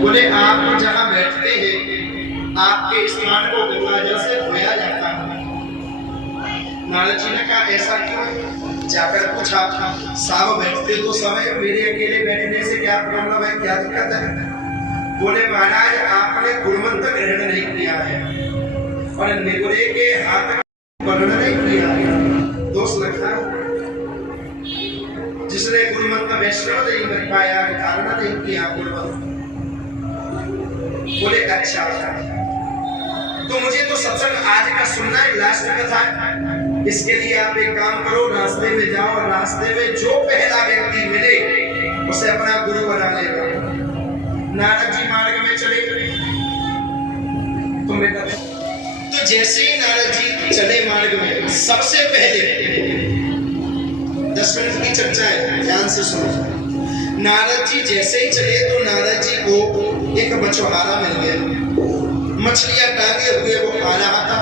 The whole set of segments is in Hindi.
बोले आप जहाँ बैठते हैं आपके स्थान को गंगा जल से धोया जाता है। नारद जी ने कहा ऐसा क्यों? जाकर पूछा, साहब बैठते तो समय मेरे अकेले बैठने से क्या प्रॉब्लम है, क्या दिक्कत है? बोले महाराज आपने गुरुमंत्र ग्रहण नहीं किया है और निगुरे के हाथ पकड़ नहीं किया है, दोष लगता है। जिसने गुरुमंत्र वैष्णव नहीं कर पाया, धारणा नहीं किया गुरुमंत्र। बोले अच्छा तो मुझे तो सत्संग आज का सुनना है, लास्ट कथा है। इसके लिए आप एक काम करो, रास्ते में जाओ और रास्ते में जो पहला व्यक्ति मिले उसे अपना गुरु बना लेगा। नारद जी मार्ग में चले तो जैसे ही नारद जी चले मार्ग में, सबसे पहले 10 मिनट की चर्चा है, ध्यान से सुनो। नारद जी जैसे ही चले तो नारद जी को एक मछुआरा मिल गया, मछलियां टांगे हुए वो आ रहा था।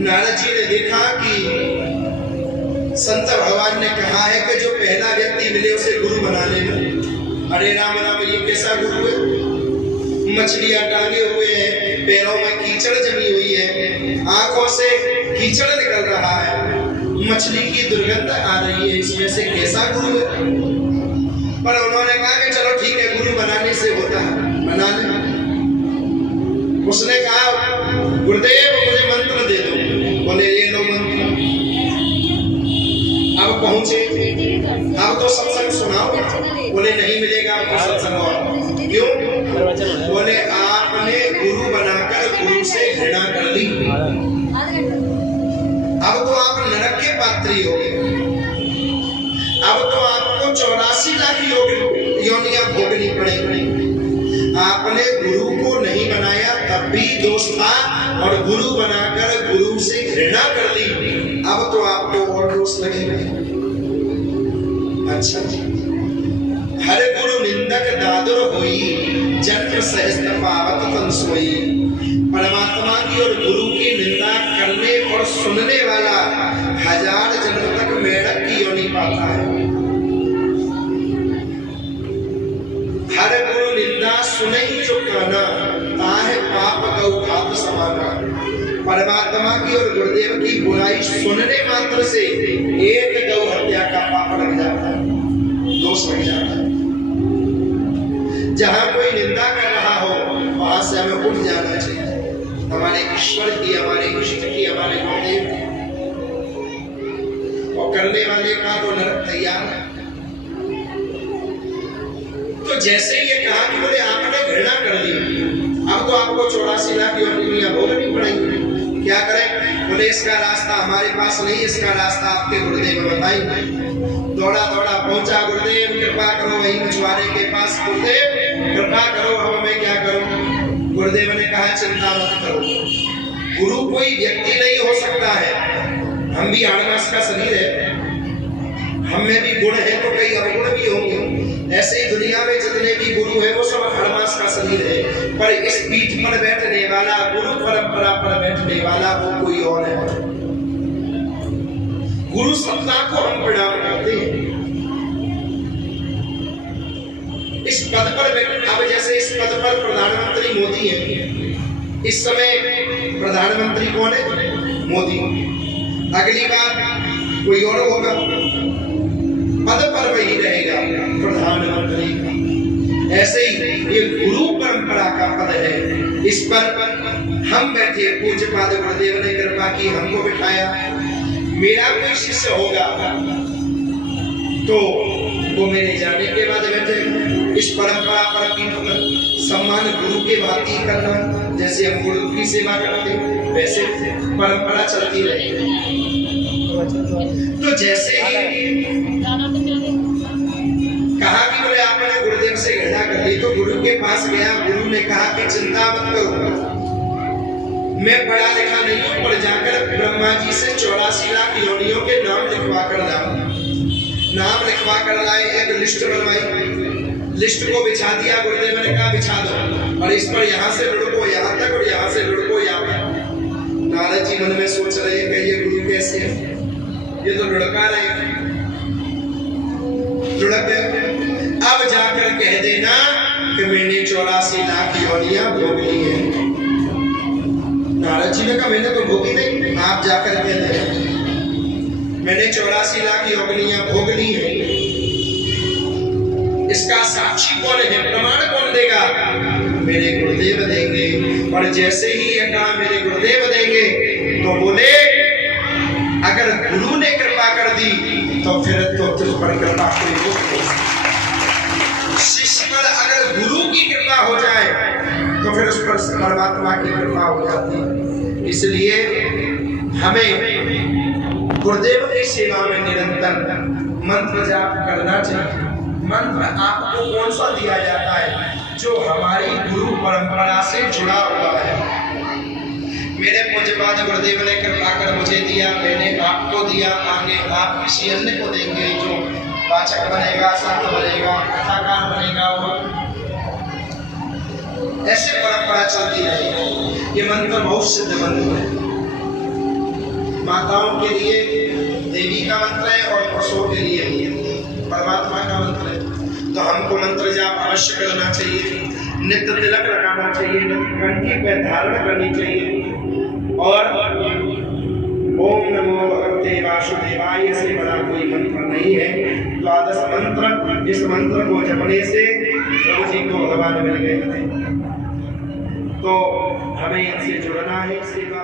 नारद जी ने देखा कि संत भगवान ने कहा है कि जो पहला व्यक्ति मिले उसे गुरु बना लेना। अरे राम राम, ये कैसा गुरु है? मछलियां टांगे हुए हैं, पैरों में कीचड़ जमी हुई है, आंखों से कीचड़ निकल रहा है, मछली की दुर्गंध आ रही है, इसमें से कैसा गुरु है? पर उन्होंने कहा कि चलो ठीक है, गुरु बनाने से होता है, बना ले। उसने कहा गुरुदेव मुझे मंत्र दे दो। बोले ये लो मंत्र। अब पहुंचे, अब तो सत्संग सुनाओ। बोले नहीं मिलेगा आपको सत्संग। और क्यों? बोले आपने गुरु बनाकर गुरु से घृणा कर ली, अब तो आप नरक के पात्री हो गए, अब तो आपको 84 लाख योनियां भोगनी पड़ेगी। आपने गुरु को नहीं बनाया तब भी दोष था, और गुरु बनाकर गुरु से घृणा कर ली, अब तो आपको और दोष लगेगा। अच्छा जी। हर गुरु निंदक दादुर होई, जन्म सहस्त्र पावत तन सोई। परमात्मा की और गुरु की निंदा करने और सुनने वाला 1000 जन्म तक मेढक की योनि पाता है। हर गुरु निंदा सुने जो काना, ताहे पाप गौ घात समाना। परमात्मा की और गुरुदेव की बुराई सुनने मात्र से एक गौ हत्या का पाप लग जाता है, दोष लग जाता है। जहां कोई निंदा कर रहा हो वहां से हमें उठ जाना चाहिए, हमारे ईश्वर की, हमारे इष्ट की, हमारे गुरुदेव की। और करने वाले का तो नरक तैयार है। तो जैसे ये कहा कि बोले आपने घृणा कर ली, अब तो आपको 84 लाख योनियां भोगनी पड़ेंगी। क्या करें? बोले इसका रास्ता हमारे पास नहीं, इसका रास्ता आपके गुरुदेव बताएंगे। दौड़ा दौड़ा पहुंचा, गुरुदेव कृपा करो, वही मछुआरे के पास। गुरुदेव कृपा करो, अब मैं क्या करूं? गुरुदेव ने कहा चिंता मत करो, गुरु कोई व्यक्ति नहीं हो सकता है, हम भी 8 मास का शरीर है, हम में भी गुण है तो कई अवगुण भी होंगे। ऐसे ही दुनिया में जितने भी गुरु है वो सब 8 मास का शरीर है, पर इस पीठ पर बैठने वाला, गुरु परंपरा पर बैठने वाला वो कोई और है। गुरु सत्ता को हम प्रणाम करते हैं। इस पद पर अब जैसे इस पद पर प्रधानमंत्री मोदी है, इस समय प्रधानमंत्री कौन है? मोदी। अगली बार कोई और होगा, पद पर वही रहेगा प्रधानमंत्री। ऐसे ही ये गुरु परंपरा का पद है, इस पर हम बैठे, पूज्यपाद गुरुदेव ने कृपा की, हमको बिठाया। मेरा कोई शिष्य होगा तो वो मेरे जाने के बाद बैठे। इस परंपरा पर पीठ पर सम्मान गुरु के भांति करना, जैसे हम गुरु की सेवा करते वैसे परंपरा चलती रहेगी। तो जैसे ही कहा कि बोले आपने गुरुदेव से घृणा कर ली, तो गुरु के पास गया। गुरु ने कहा कि चिंता मत करो, मैं पढ़ा लिखा नहीं हूं, पर जाकर ब्रह्मा जी से 84 लाख योनियों के नाम लिखवा कर लाओ। नाम लिखवा कर लाए, एक लिस्ट बनवाई, लिस्ट को बिछा दिया। गुरुदेव ने कहा बिछा दो, और इस पर यहाँ से लुढ़को यहाँ तक और यहाँ से लुढ़को यहाँ तक। नारद जी मन में सोच रहे हैं कि ये गुरु कैसे है, ये तो लुढ़का रहे, लुढ़क गए। अब जाकर कह देना मैंने 84 लाख योनियां भोग ली है। नारद जी ने कहा मैंने तो भोगी नहीं, आप जाकर के देखें, मैंने 84 लाख योनियां भोग ली है। इसका साक्षी कौन है, प्रमाण कौन देगा? मेरे गुरुदेव देंगे। और जैसे ही ये कहा मेरे गुरुदेव देंगे तो बोले अगर गुरु ने कृपा कर दी तो फिर तो तुझ पर कृपा कोई नहीं। शिष्य पर अगर गुरु की कृपा हो जाए तो फिर उस पर परमात्मा की कृपा हो जाती है। इसलिए हमें गुरुदेव की सेवा में निरंतर मंत्र जाप करना चाहिए। मंत्र आपको कौन सा दिया जाता है? जो हमारी गुरु परंपरा से जुड़ा हुआ है। मेरे पूज्यपाद गुरुदेव ने कृपा कर मुझे दिया, मैंने आपको दिया, आगे आप किसी अन्य को देंगे। जो वाचक बनेगा, संत बनेगा, कथाकार बनेगा, वो ऐसे परंपरा चलती रहेगी। ये मंत्र बहुत सिद्ध मंत्र है। माताओं के लिए देवी का मंत्र है और पुरुषों के लिए परमात्मा का मंत्र है। तो हमको मंत्र जाप अवश्य करना चाहिए, नित्य तिलक लगाना चाहिए, नित्य कंठी पे धारण करनी चाहिए। और ओम नमो भगवते वासुदेवाय से बड़ा कोई मंत्र नहीं है। द्वादश मंत्र, इस मंत्र को जपने से प्रभु जी को भगवान मिल गए थे। तो हमें इनसे जुड़ना है, सेवा